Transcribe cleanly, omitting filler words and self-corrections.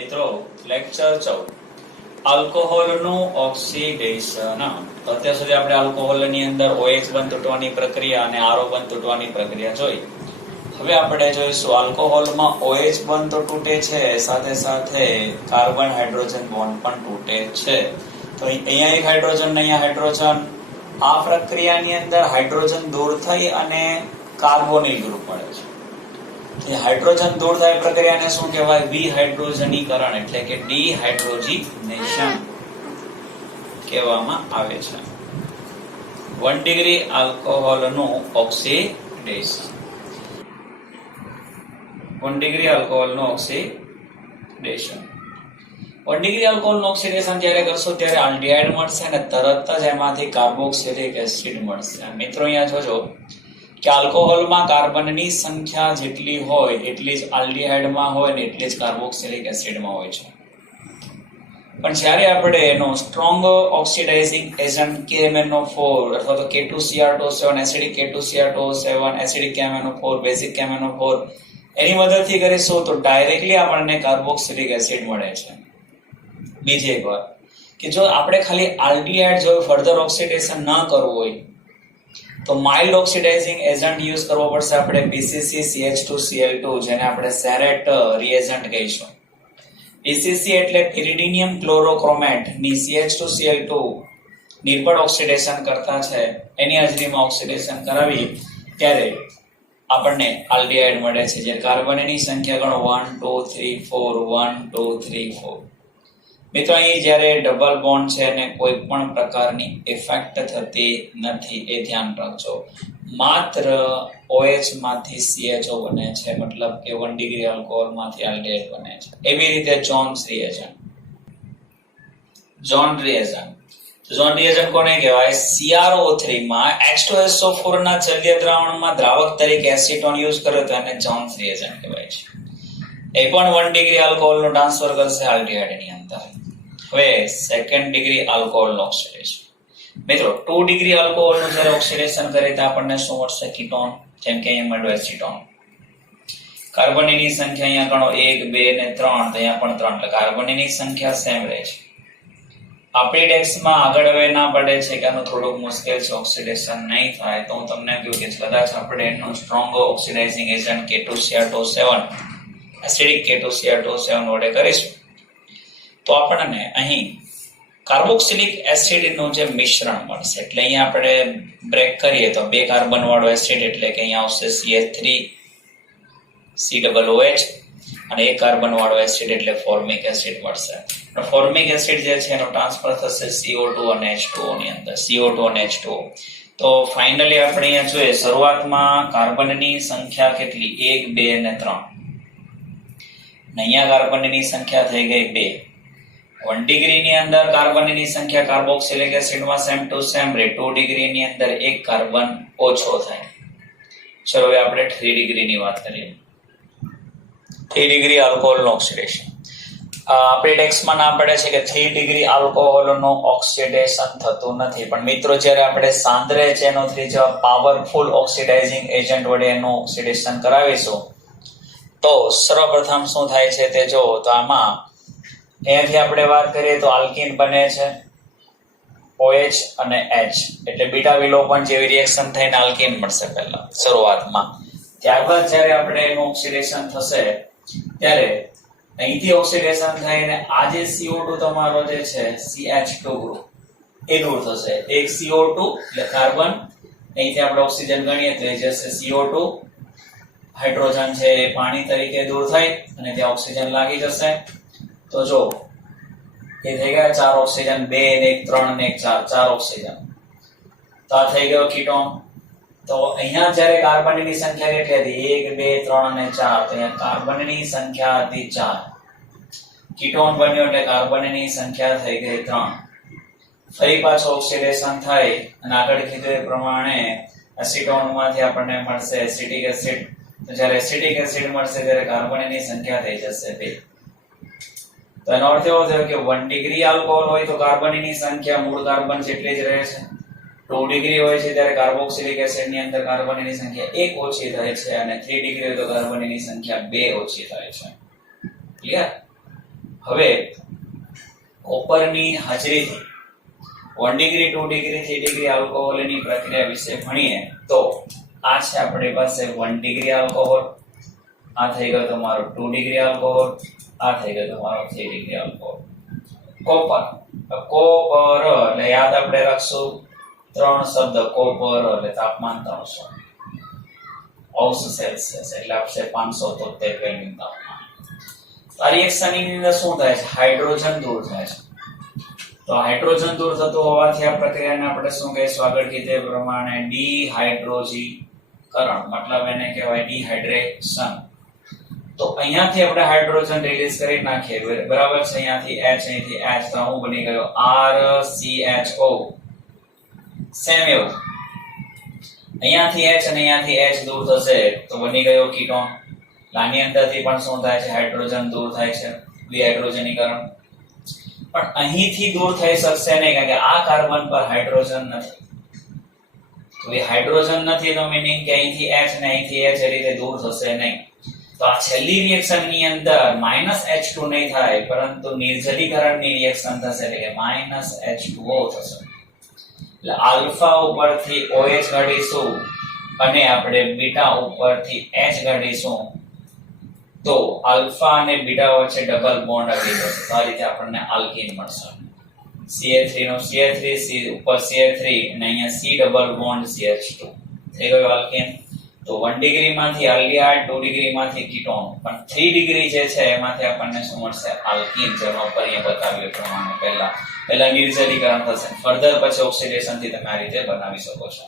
મિત્રો lecture 14 આલ્કોહોલનું oxidation. અત્યાર સુધી આપણે આલ્કોહોલની અંદર OH બંધ તૂટવાની પ્રક્રિયા અને RO બંધ તૂટવાની પ્રક્રિયા જોઈ. હવે આપણે જોઈશું આલ્કોહોલમાં OH બંધ તો તૂટે છે, સાથે સાથે કાર્બન હાઇડ્રોજન બોન્ડ પણ તૂટે છે. તો અહીંયા એક હાઇડ્રોજન ને અહીંયા હાઇડ્રોજન, આ પ્રક્રિયાની અંદર હાઇડ્રોજન દૂર થઈ અને કાર્બોનિલ ગ્રુપ મળે છે. હાઇડ્રોજન દૂર થાય પ્રક્રિયાને શું કહેવાય? વિહાઇડ્રોજનીકરણ એટલે કે ડિહાઇડ્રોજનેશન કહેવામાં આવે છે. 1 ડિગ્રી આલ્કોહોલનું ઓક્સિડેશન. 1 ડિગ્રી આલ્કોહોલનું ઓક્સિડેશન. 1 ડિગ્રી આલ્કોહોલનું ઓક્સિડેશન જ્યારે કરશો ત્યારે આલ્ડીહાઇડ મળશે અને તરત જ એમાંથી કાર્બોક્સિલિક એસિડ મળશે. મિત્રો અહીંયા જોજો કે આલ્કોહોલમાં કાર્બનની સંખ્યા જેટલી હોય એટલી જ આલ્ડીહાઇડમાં હોય ને એટલી જ કાર્બોક્સિલિક એસિડમાં હોય છે. પણ જ્યારે આપણે એનો સ્ટ્રોંગ ઓક્સિડાઇઝિંગ એજન્ટ KMnO4 અથવા તો K2Cr2O7 acidic K2Cr2O7 acidic KMnO4 basic KMnO4 એની મદદથી કરીશું તો ડાયરેક્ટલી આપણને કાર્બોક્સિલિક એસિડ મળે છે. બીજી એક વાત કે જો આપણે ખાલી આલ્ડીહાઇડ જો ફર્ધર ઓક્સિડેશન ન કરવું હોય તો માઇલ્ડ ઓક્સિડાઇઝિંગ એજન્ટ યુઝ કરવો પડશે આપણે PCC-CH2Cl2 જેને આપણે સેરેટ રિએજન્ટ કહીશું. PCC એટલે પેરિડિનિયમ ક્લોરોક્રોમેટ ની CH2Cl2 નિર્બળ ઓક્સિડેશન કરતા છે, એની હાજરીમાં ઓક્સિડેશન કરાવી ત્યારે આપણને આલ્ડીહાઇડ મળે છે. જે કાર્બનની સંખ્યા ગણો 1 2 3 4 1 2 3 4. મિત્રો અહીં જ્યારે ડબલ બોન્ડ છે અને કોઈ પણ પ્રકારની ઇફેક્ટ થતી નથી, એ ધ્યાન રાખજો. માત્ર OH માંથી CHO બને છે, મતલબ કે 1 ડિગ્રી આલ્કોહોલ માંથી આલ્ડીહાઇડ બને છે. એવી રીતે જોન્સ રિએજન્ટ. જોન રિએજન્ટ કોને કહેવાય? CrO3 માં H2SO4 ના જલીય દ્રાવણમાં દ્રાવક તરીકે એસિટોન યુઝ કરે તો એને જોન્સ રિએજન્ટ કહેવાય છે. એ પણ 1 ડિગ્રી આલ્કોહોલનું ટ્રાન્સફર કરશે આલ્ડીહાઇડની અંદર. હવે 2nd ડિગ્રી આલ્કોહોલનું ઓક્સિડેશન. મિત્રો 2 ડિગ્રી આલ્કોહોલનું જ્યારે ઓક્સિડેશન કરે તો આપણને શું મળશે? કીટોન. જેમ કે અહીંયા મળ્યો એસિટોન. કાર્બનની સંખ્યા અહીંયા ગણો 1 2 ને 3, તો અહીંયા પણ 3, એટલે કાર્બનની સંખ્યા સેમ રહે છે. આપણી ટેક્સમાં આગળ હવે ના પડે છે કે આનું થોડુંક મુશ્કેલ છે, ઓક્સિડેશન નહીં થાય, તો હું તમને કહ્યું કે કદાચ આપણે એનું strong oxidising agent K2Cr2O7 acidic K2Cr2O7 વડે કરીશું તો આપણને અહીં કાર્બોક્સિલિક એસિડનું જે મિશ્રણ મળશે. એટલે અહીંયા આપણે બ્રેક કરીએ તો 2 કાર્બન વાળો એસિડ એટલે કે અહીંયા આવશે CH3COOH અને 1 કાર્બન વાળો એસિડ એટલે ફોર્મિક એસિડ મળશે. ફોર્મિક એસિડ જે છે એનો ટ્રાન્સફર થશે CO2 અને H2O ની અંદર, CO2 અને H2O. તો ફાઇનલી આપણે અહીંયા જોઈએ શરૂઆતમાં કાર્બનની સંખ્યા કેટલી? 1 2 અને 3. અહીંયા કાર્બનની સંખ્યા થઈ ગઈ 2. 1 ડિગ્રીની અંદર કાર્બનની સંખ્યા કાર્બોક્સિલિક એસિડમાં સેમ ટુ સેમ રહે. 2 ડિગ્રીની અંદર 1 કાર્બન ઓછો થાય. ચલો હવે આપણે 3 ડિગ્રીની વાત કરીએ. 3 ડિગ્રી આલ્કોહોલનું ઓક્સિડેશન. આપણી ટેક્સમાં ના પડે છે કે 3 ડિગ્રી આલ્કોહોલનું ઓક્સિડેશન થતું નથી, પણ મિત્રો જ્યારે આપણે સાંદ્ર HNO3 જેવા પાવરફુલ ઓક્સિડાઇઝિંગ એજન્ટ વડે એનું ઓક્સિડેશન કરાવીશું તો સર્વપ્રથમ શું થાય છે તે જો. તો આમાં અહીંયાથી આપણે વાત કરીએ તો આલ્કીન બને છે OH અને H, એટલે બીટા વિલોપન જેવી રિએક્શન થઈને આલ્કીન મળશે પહેલા શરૂઆતમાં. ત્યારબાદ જ્યારે આપણે એનું ઓક્સિડેશન થશે ત્યારે અહીંથી ઓક્સિડેશન થઈને આ જે CO2 તમારો જે છે CH2 ગ્રુપ એ દૂર થશે. એક CO2 એટલે કાર્બન, અહીંથી આપણે ઓક્સિજન ગણીએ તો એ જશે CO2, હાઇડ્રોજન છે એ પાણી તરીકે દૂર થાય અને ત્યાં ઓક્સિજન લાગી જશે. તો જો એ થઈ ગયા 4 ઓક્સિજન, 2 ને 1 3 ને 1 4 ઓક્સિજન. તો આ થઈ ગયો કીટોન. તો અહીંયા જ્યારે કાર્બનની સંખ્યા કેટલી હતી? 1 2 3 અને 4, તો અહીંયા કાર્બનની સંખ્યા હતી 4. કીટોન બન્યો એટલે કાર્બનની સંખ્યા થઈ ગઈ 3. ફરી પાછું ઓક્સિડેશન થાય અને આગળ કીધું એ પ્રમાણે એસિટોનમાંથી આપણને મળશે એસિટિક એસિડ. તો જ્યારે એસિટિક એસિડ મળશે ત્યારે કાર્બનની સંખ્યા થઈ જશે 2. તો એનો અર્થ એવો થયો કે 1 ડિગ્રી આલ્કોહોલ હોય તો કાર્બનની સંખ્યા મૂળ કાર્બન જેટલી જ રહે છે. 2 ડિગ્રી હોય છે ત્યારે કાર્બોક્સિલિક એસિડની અંદર કાર્બનની સંખ્યા 1 ઓછી થાય છે અને 3 ડિગ્રી હોય તો કાર્બનની સંખ્યા 2 ઓછી થાય છે. ક્લિયર? હવે કોપરની હાજરીથી 1 ડિગ્રી 2 ડિગ્રી 3 ડિગ્રી આલ્કોહોલની પ્રક્રિયા વિશે ભણીએ તો આ છે આપણી પાસે 1 ડિગ્રી આલ્કોહોલ, આ થઈ ગયો તમારો 2 ડિગ્રી આલ્કોહોલ, આ થઈ ગયો તમારો 3 ડિગ્રી આલ્કોહોલ. કોપર એટલે યાદ આપણે રાખશું 3 શબ્દ. કોપર એટલે તાપમાન 300 અંશ સેલ્સિયસ એટલે આપશે 573 કેલ્વિન તાપમાન. આ રિએક્શન ની અંદર શું થાય છે? હાઇડ્રોજન દૂર થાય છે. તો હાઇડ્રોજન દૂર થતું હોવાથી આ પ્રક્રિયાને આપણે શું કહીશું? આગળ કીધે પ્રમાણે ડિહાઇડ્રોજીકરણ, મતલબ એને કહેવાય ડિહાઇડ્રેશન. તો અહીંયાથી આપણે હાઇડ્રોજન રિલીઝ કરી નાખીએ, બરાબર છે? અહીંયાથી H, અહીંથી H, તો હું બની ગયો RCHO. સેમ એવું અહીંયાથી H અને અહીંયાથી H દૂર થશે તો બની ગયો કીટોન. આની અંદરથી પણ શું થાય છે? હાઇડ્રોજન દૂર થાય છે, ડિહાઇડ્રોજનીકરણ. પણ અહીંથી દૂર થઈ શકશે નહીં કારણ કે આ કાર્બન પર હાઇડ્રોજન નથી. તો એ હાઇડ્રોજન નથી તો મીનિંગ કે અહીંથી H ને અહીંથી H એ રીતે દૂર થશે નહીં. તો આ છેલ્લી રિએક્શન ની અંદર -H2 નહીં થાય પરંતુ નિર્જલીકરણની રિએક્શન થશે એટલે કે -H2O થશે. એટલે આલ્ફા ઉપરથી OH કાઢીશું અને આપણે બીટા ઉપરથી H કાઢીશું તો આલ્ફા અને બીટા વચ્ચે ડબલ બોન્ડ આવી જશે. તો આ રીતે આપણને આલ્કીન મળશે. CH3 નો CH3 C ઉપર CH3 અને અહીંયા C ડબલ બોન્ડ CH2 થઈ ગયો આલ્કીન. તો 1 ડિગ્રી માંથી આલ્ડીહાઇડ, 2 ડિગ્રી માંથી કીટોન, પણ 3 ડિગ્રી જે છે એમાંથી આપણને શું મળશે? આલ્કીન. જેમાં ઉપર અહીંયા બતાવ્યું પ્રમાણે પહેલા નિર્જલીકરણ થશે, ફર્ધર પછી ઓક્સિડેશન થી તમે આ રીતે બનાવી શકો છો.